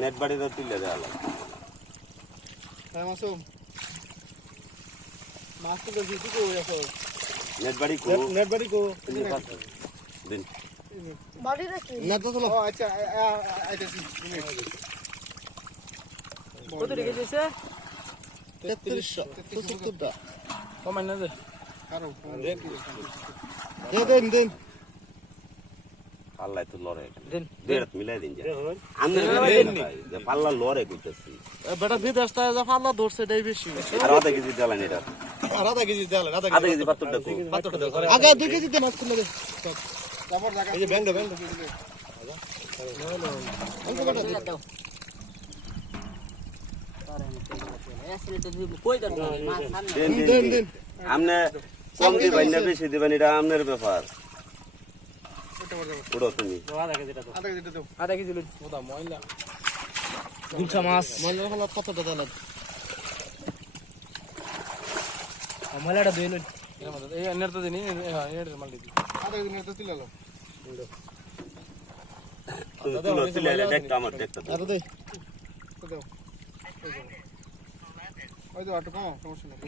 Net বাড়িতে তুলে দেওয়া লাগে হ্যাঁ মাসুম। মাছ তো দেখি কি এখন? নেট বাড়ি কো নেট বাড়ি কো দিন। বাড়ি রাখি নেট তো চলো ও আচ্ছা আইতাছি। কত রেখে দিয়েছে? তেত্রিশশো। পঁচাত্তরটা কমাই না যে কারও দেন দেন পাল্লায় তো লড়ে দেড় মিলাই দিন আমি যে পাল্লা লড়ে কইতাছি। বেটা বিদেশ যা ফাল্লা ধরছে এটাই বেশি। আর আধা কেজি জ্বালানি এটা। আর আধা কেজি লাগে আধা আধা কেজি কো আগে দুই কেজি দিয়ে মাছ এই যে ব্যাংক ব্যাংক কম দিবেন না বেশি দিবেন এটা আমনের ব্যাপার। উড়ো তুমি আধা কেজি দাও। আধা কেজি লই ওটা ময়লা। গুলশা মাছ। ময়লা হলো কতটা দাও ময়লাটা দুই লই। এই এনের তো দিনি এর মাল দিবি আধা কেজি নিয়ে তো তুলে লো তুলো তুলে দেখতো আমার দেখতো আর দে। ওই তো আটু কম সমস্যা নেই